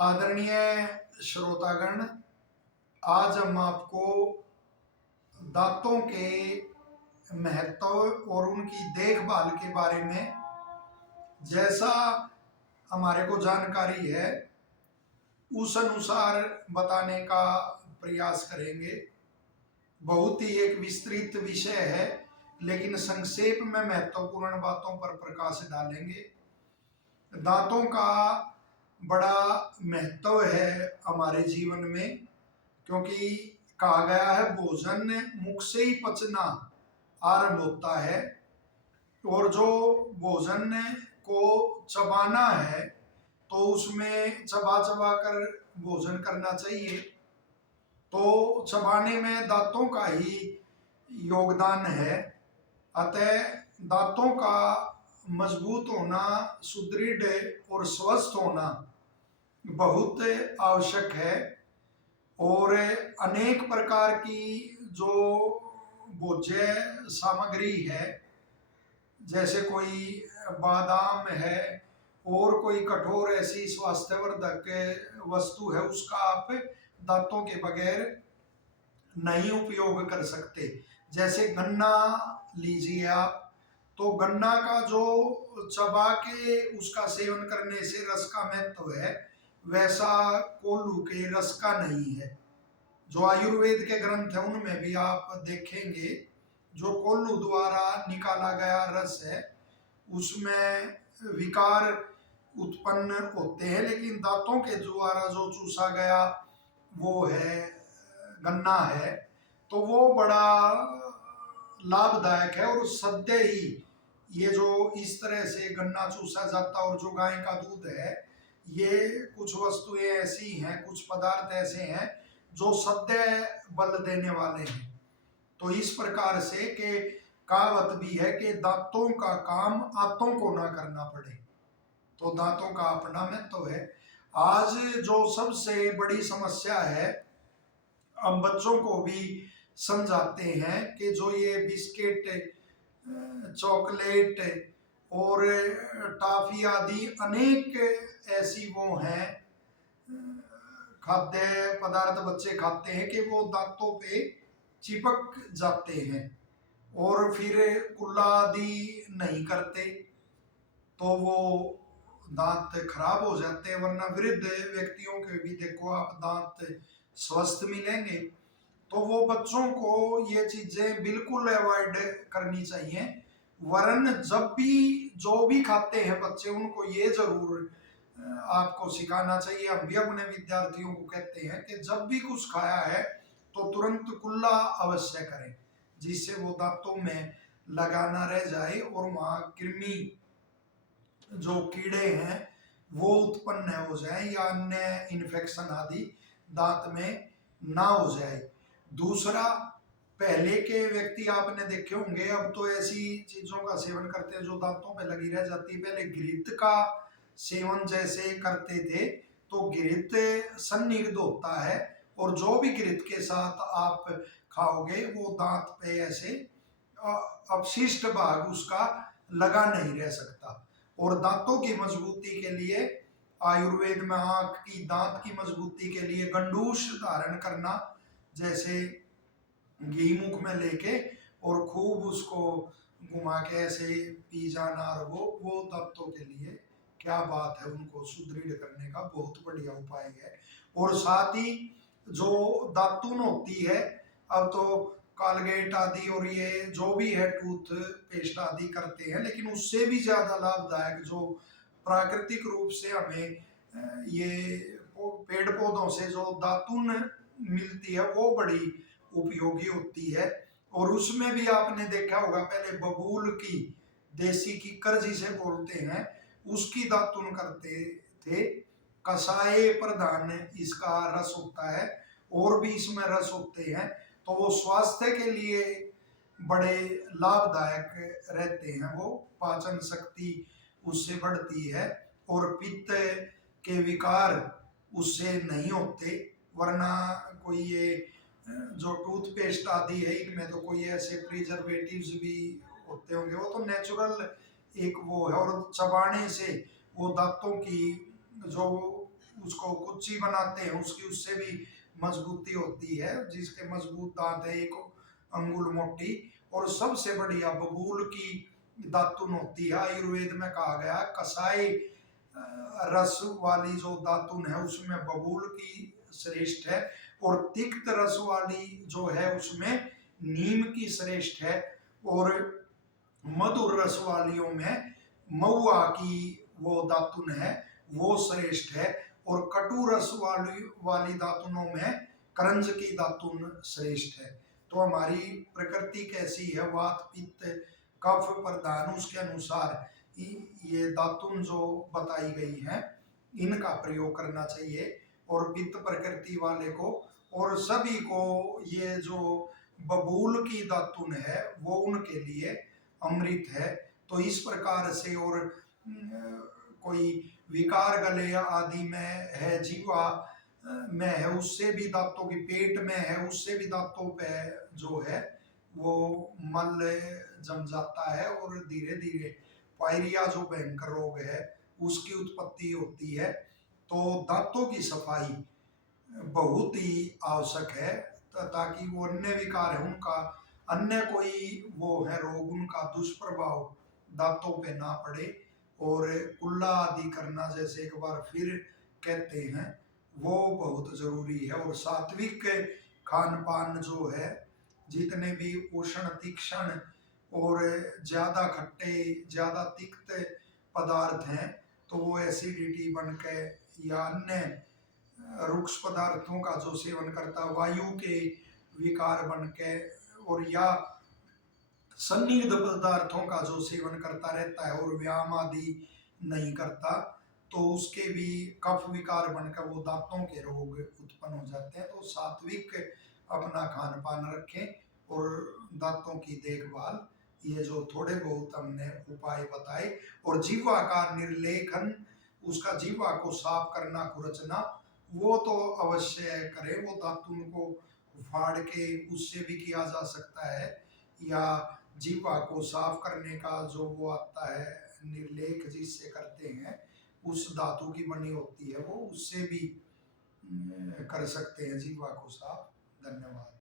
आदरणीय श्रोतागण, आज हम आपको दांतों के महत्व और उनकी देखभाल के बारे में, जैसा हमारे को जानकारी है उस अनुसार बताने का प्रयास करेंगे। बहुत ही एक विस्तृत विषय है, लेकिन संक्षेप में महत्वपूर्ण बातों पर प्रकाश डालेंगे। दांतों का बड़ा महत्व है हमारे जीवन में, क्योंकि कहा गया है भोजन मुख से ही पचना आरंभ होता है, और जो भोजन को चबाना है तो उसमें चबा चबा कर भोजन करना चाहिए। तो चबाने में दांतों का ही योगदान है। अतः दांतों का मजबूत होना, सुदृढ़ और स्वस्थ होना बहुत आवश्यक है। और अनेक प्रकार की जो भोज्य सामग्री है, जैसे कोई बादाम है और कोई कठोर ऐसी स्वास्थ्यवर्धक वस्तु है, उसका आप दांतों के बगैर नहीं उपयोग कर सकते। जैसे गन्ना लीजिए आप, तो गन्ना का जो चबा के उसका सेवन करने से रस का महत्व है, वैसा कोल्हू के रस का नहीं है। जो आयुर्वेद के ग्रंथ है उनमें भी आप देखेंगे, जो कोल्हू द्वारा निकाला गया रस है उसमें विकार उत्पन्न होते हैं, लेकिन दांतों के द्वारा जो चूसा गया वो है गन्ना है, तो वो बड़ा लाभदायक है। और सद्य ही ये जो इस तरह से गन्ना चूसा जाता, और जो गाय का दूध है, ये कुछ वस्तुएं ऐसी हैं, कुछ पदार्थ ऐसे हैं जो सद्य बल देने वाले हैं। तो इस प्रकार से कि कहावत भी है कि दांतों का काम आंतों को ना करना पड़े। तो दांतों का अपना महत्व है। आज जो सबसे बड़ी समस्या है, हम बच्चों को भी समझाते हैं कि जो ये बिस्किट, चॉकलेट और टॉफी आदि अनेक ऐसी वो हैं खाद्य पदार्थ बच्चे खाते हैं कि वो दांतों पे चिपक जाते हैं और फिर कुल्ला आदि नहीं करते, तो वो दांत खराब हो जाते हैं। वरना वृद्ध व्यक्तियों के भी देखो आप, दांत स्वस्थ मिलेंगे। तो वो बच्चों को ये चीजें बिल्कुल अवॉइड करनी चाहिए। वरन जब भी जो भी खाते हैं बच्चे, उनको ये जरूर आपको सिखाना चाहिए। हम भी अपने विद्यार्थियों को कहते हैं कि जब भी कुछ खाया है तो तुरंत कुल्ला अवश्य करें, जिससे वो दांतों में लगाना रह जाए और वहां कृमि जो कीड़े हैं वो उत्पन्न हो जाए, या अन्य इन्फेक्शन आदि दांत में ना हो जाए। दूसरा, पहले के व्यक्ति आपने देखे होंगे, अब तो ऐसी चीजों का सेवन करते हैं जो दांतों पे लगी रह जाती है। पहले घृत का सेवन जैसे करते थे, तो घृत सन्निग्ध होता है, और जो भी घृत के साथ आप खाओगे वो दांत पे ऐसे अपशिष्ट भाग उसका लगा नहीं रह सकता। और दांतों की मजबूती के लिए आयुर्वेद में आंख की, दांत की मजबूती के लिए गंडूश धारण करना, जैसे घी मुख में लेके और खूब उसको घुमा के ऐसे पी जाना, और वो दांतों के लिए क्या बात है, उनको सुदृढ़ करने का बहुत बढ़िया उपाय है। और साथ ही जो दातुन होती है, अब तो कॉलगेट आदि और ये जो भी है टूथ पेस्ट आदि करते हैं, लेकिन उससे भी ज्यादा लाभदायक जो प्राकृतिक रूप से हमें ये पेड़ पौधों से जो दातुन मिलती है वो बड़ी उपयोगी होती है। और उसमें भी आपने देखा होगा, पहले बबूल की, देसी कीकर जिसे बोलते हैं, उसकी दातुन करते थे। कसाए प्रधान इसका रस होता है, और भी इसमें रस होते हैं, तो वो स्वास्थ्य के लिए बड़े लाभदायक रहते हैं। वो पाचन शक्ति उससे बढ़ती है, और पित्त के विकार उससे नहीं होते। वरना कोई ये जो टूथपेस्ट आदि है, इनमें तो कोई ऐसे प्रिजर्वेटिव्स भी होते होंगे, वो तो नेचुरल एक वो है। और चबाने से वो दांतों की जो उसको कुच्ची बनाते हैं, उसकी उससे भी मजबूती होती है। जिसके मजबूत दांत है, एक अंगुल मोटी। और सबसे बढ़िया बबूल की दातुन होती है। आयुर्वेद में कहा गया है, कसाई रस वाली जो दातुन है उसमें बबूल की श्रेष्ठ है, और तिक्त रस वाली जो है उसमें नीम की श्रेष्ठ है, और मधुर रस वालियों में महुआ की वो दातुन है वो श्रेष्ठ है, और कटु रस वाली दातुनों में करंज की दातुन श्रेष्ठ है। तो हमारी प्रकृति कैसी है, वात पित्त कफ प्रधान, उसके अनुसार ये दातुन जो बताई गई है इनका प्रयोग करना चाहिए। और पित्त प्रकृति वाले को और सभी को ये जो बबूल की दातुन है वो उनके लिए अमृत है। तो इस प्रकार से, और कोई विकार गले आदि में है, जीवा में है, उससे भी दांतों की, पेट में है उससे भी दांतों पे जो है वो मल जम जाता है, और धीरे धीरे पायरिया जो भयंकर रोग है उसकी उत्पत्ति होती है। तो दांतों की सफाई बहुत ही आवश्यक है, ताकि वो अन्य विकार है उनका, अन्य कोई वो है रोग, उनका दुष्प्रभाव दांतों पे ना पड़े। और कुल्ला आदि करना, जैसे एक बार फिर कहते हैं, वो बहुत जरूरी है। और सात्विक खान पान जो है, जितने भी उष्ण तीक्ष्ण और ज्यादा खट्टे ज्यादा तिक्त पदार्थ हैं, तो वो एसिडिटी बन के या अन्य रुक्ष पदार्थों का जो सेवन करता, वायु के विकार बन के, और या सन्निग्ध पदार्थों का जो सेवन करता रहता है और व्यायाम आदि नहीं करता, तो उसके भी कफ विकार बनकर वो दांतों के रोग उत्पन्न हो जाते हैं। तो सात्विक अपना खान पान रखें और दांतों की देखभाल, ये जो थोड़े बहुत हमने उपाय बताए। और जीवा का निर्लेखन, उसका जीवा को साफ करना, खुरचना, वो तो अवश्य करें। वो दातुन को फाड़ के उससे भी किया जा सकता है, या जीवा को साफ करने का जो वो आता है निर्लेख जिससे करते हैं, उस धातु की बनी होती है वो, उससे भी कर सकते हैं जीवा को साफ। धन्यवाद।